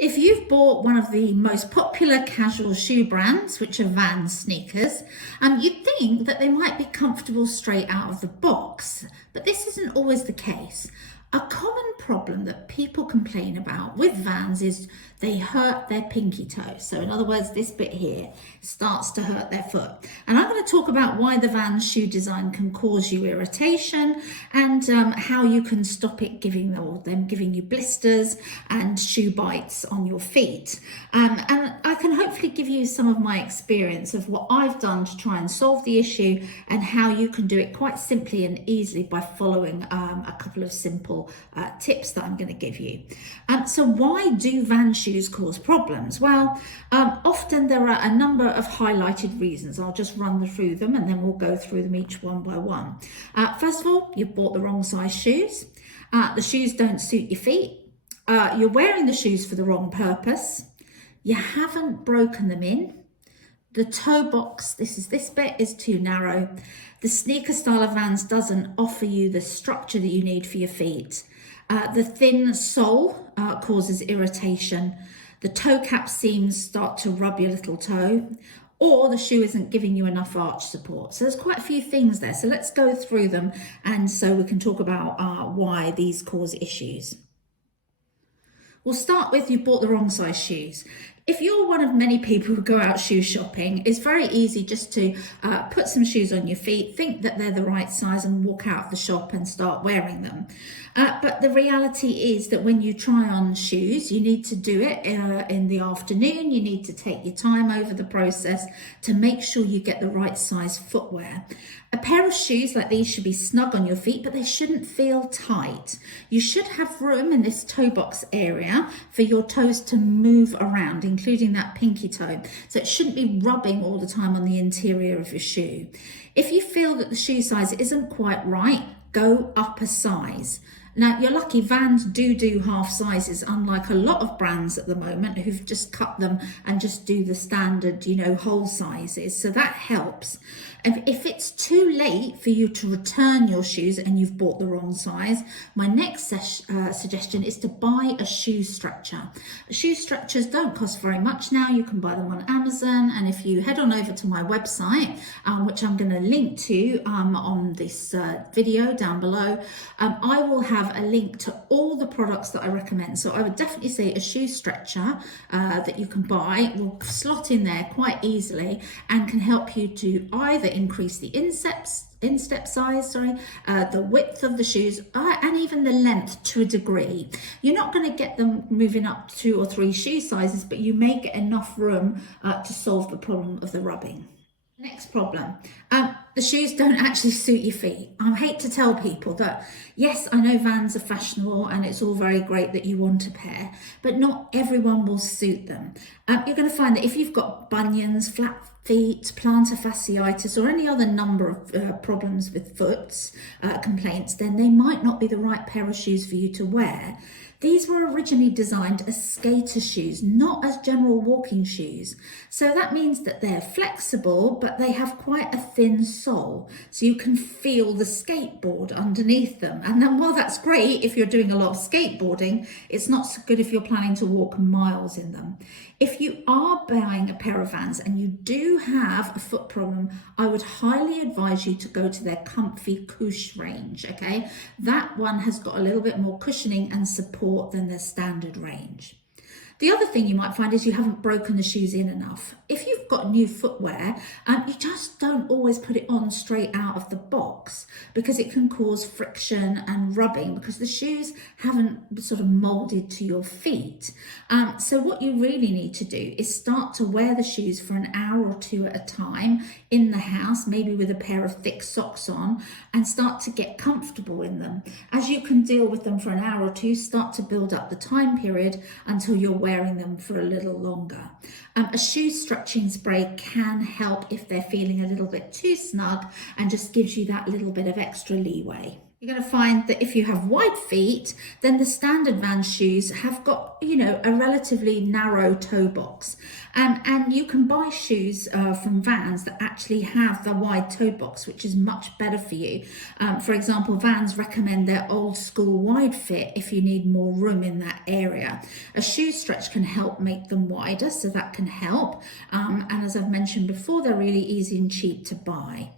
If you've bought one of the most popular casual shoe brands, which are Vans sneakers, you'd think that they might be comfortable straight out of the box, but this isn't always the case. A common problem that people complain about with Vans is they hurt their pinky toe. So in other words, this bit here starts to hurt their foot. And I'm going to talk about why the Vans shoe design can cause you irritation and how you can stop it giving you blisters and shoe bites on your feet. And I can hopefully give you some of my experience of what I've done to try and solve the issue and how you can do it quite simply and easily by following a couple of simple tips that I'm going to give you. So why do Vans shoes cause problems? Well, often there are a number of highlighted reasons. I'll just run through them and then we'll go through them each one by one. First of all, you've bought the wrong size shoes. The shoes don't suit your feet. You're wearing the shoes for the wrong purpose. You haven't broken them in. The toe box, this bit, is too narrow. The sneaker style of Vans doesn't offer you the structure that you need for your feet. The thin sole causes irritation. The toe cap seams start to rub your little toe, or the shoe isn't giving you enough arch support. So there's quite a few things there. So let's go through them and so we can talk about why these cause issues. We'll start with you bought the wrong size shoes. If you're one of many people who go out shoe shopping, it's very easy just to put some shoes on your feet, think that they're the right size and walk out of the shop and start wearing them. But the reality is that when you try on shoes, you need to do it in the afternoon. You need to take your time over the process to make sure you get the right size footwear. A pair of shoes like these should be snug on your feet, but they shouldn't feel tight. You should have room in this toe box area for your toes to move around, including that pinky toe. So it shouldn't be rubbing all the time on the interior of your shoe. If you feel that the shoe size isn't quite right, go up a size. Now, you're lucky Vans do half sizes, unlike a lot of brands at the moment who've just cut them and just do the standard, whole sizes. So that helps. And if it's too late for you to return your shoes and you've bought the wrong size, my next suggestion is to buy a shoe stretcher. Shoe stretchers don't cost very much now. You can buy them on Amazon. And if you head on over to my website, which I'm going to link to on this video down below, I will have a link to all the products that I recommend. So I would definitely say a shoe stretcher that you can buy will slot in there quite easily and can help you to either increase the instep size, the width of the shoes, and even the length to a degree. You're not going to get them moving up 2 or 3 shoe sizes, but you may get enough room to solve the problem of the rubbing. Next problem, the shoes don't actually suit your feet. I hate to tell people that, yes, I know Vans are fashionable and it's all very great that you want a pair, but not everyone will suit them. You're going to find that if you've got bunions, flat feet, plantar fasciitis, or any other number of problems with foot complaints, then they might not be the right pair of shoes for you to wear. These were originally designed as skater shoes, not as general walking shoes. So that means that they're flexible, but they have quite a thin sole. So you can feel the skateboard underneath them. And then while that's great if you're doing a lot of skateboarding, it's not so good if you're planning to walk miles in them. If you are buying a pair of Vans and you do have a foot problem, I would highly advise you to go to their Comfy Cush range, okay? That one has got a little bit more cushioning and support than their standard range. The other thing you might find is you haven't broken the shoes in enough. If you've got new footwear, you just don't always put it on straight out of the box because it can cause friction and rubbing because the shoes haven't sort of molded to your feet. So what you really need to do is start to wear the shoes for an hour or 2 at a time in the house, maybe with a pair of thick socks on, and start to get comfortable in them. As you can deal with them for an hour or 2, start to build up the time period until you're wearing them for a little longer. A shoe stretching spray can help if they're feeling a little bit too snug and just gives you that little bit of extra leeway. You're going to find that if you have wide feet, then the standard Vans shoes have got, a relatively narrow toe box. And you can buy shoes from Vans that actually have the wide toe box, which is much better for you. For example, Vans recommend their old school wide fit if you need more room in that area. A shoe stretch can help make them wider, so that can help. And as I've mentioned before, they're really easy and cheap to buy.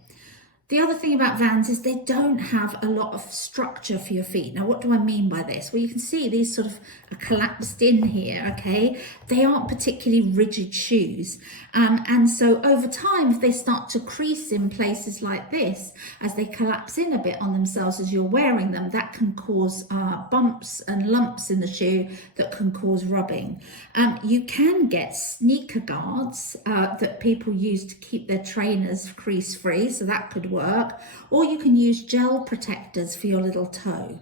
The other thing about Vans is they don't have a lot of structure for your feet. Now, what do I mean by this? Well, you can see these sort of are collapsed in here, okay? They aren't particularly rigid shoes. And so over time, if they start to crease in places like this, as they collapse in a bit on themselves as you're wearing them, that can cause bumps and lumps in the shoe that can cause rubbing. You can get sneaker guards that people use to keep their trainers crease free, so that could work, or you can use gel protectors for your little toe.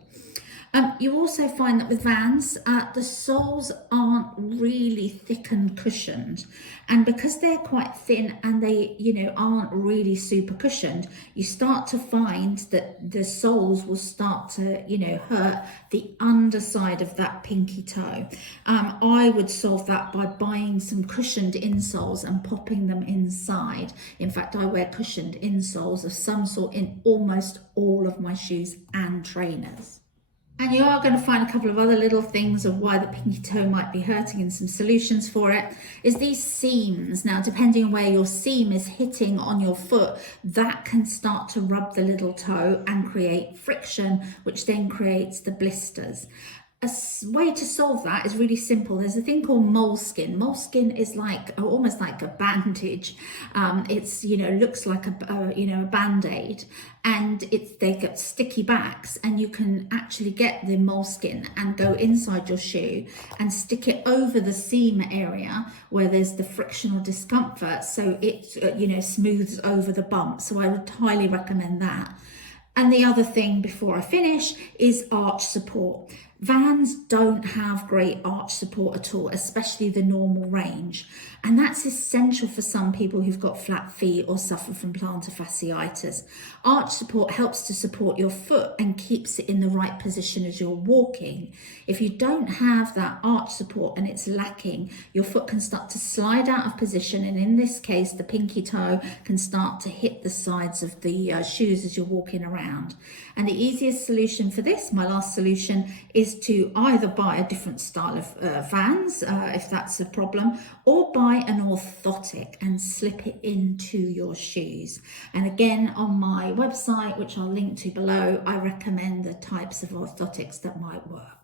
You also find that with Vans, the soles aren't really thick and cushioned, and because they're quite thin and they, aren't really super cushioned, you start to find that the soles will start to, hurt the underside of that pinky toe. I would solve that by buying some cushioned insoles and popping them inside. In fact, I wear cushioned insoles of some sort in almost all of my shoes and trainers. And you are going to find a couple of other little things of why the pinky toe might be hurting and some solutions for it is these seams. Now, depending on where your seam is hitting on your foot, that can start to rub the little toe and create friction, which then creates the blisters. A way to solve that is really simple. There's a thing called moleskin. Moleskin is almost like a bandage. It's looks like a band-aid, and they get sticky backs, and you can actually get the moleskin and go inside your shoe and stick it over the seam area where there's the friction or discomfort, so it smooths over the bump. So I would highly recommend that. And the other thing before I finish is arch support. Vans don't have great arch support at all, especially the normal range. And that's essential for some people who've got flat feet or suffer from plantar fasciitis. Arch support helps to support your foot and keeps it in the right position as you're walking. If you don't have that arch support and it's lacking, your foot can start to slide out of position. And in this case, the pinky toe can start to hit the sides of the shoes as you're walking around. And the easiest solution for this, my last solution, is to either buy a different style of Vans, if that's a problem, or buy an orthotic and slip it into your shoes. And again, on my website, which I'll link to below, I recommend the types of orthotics that might work.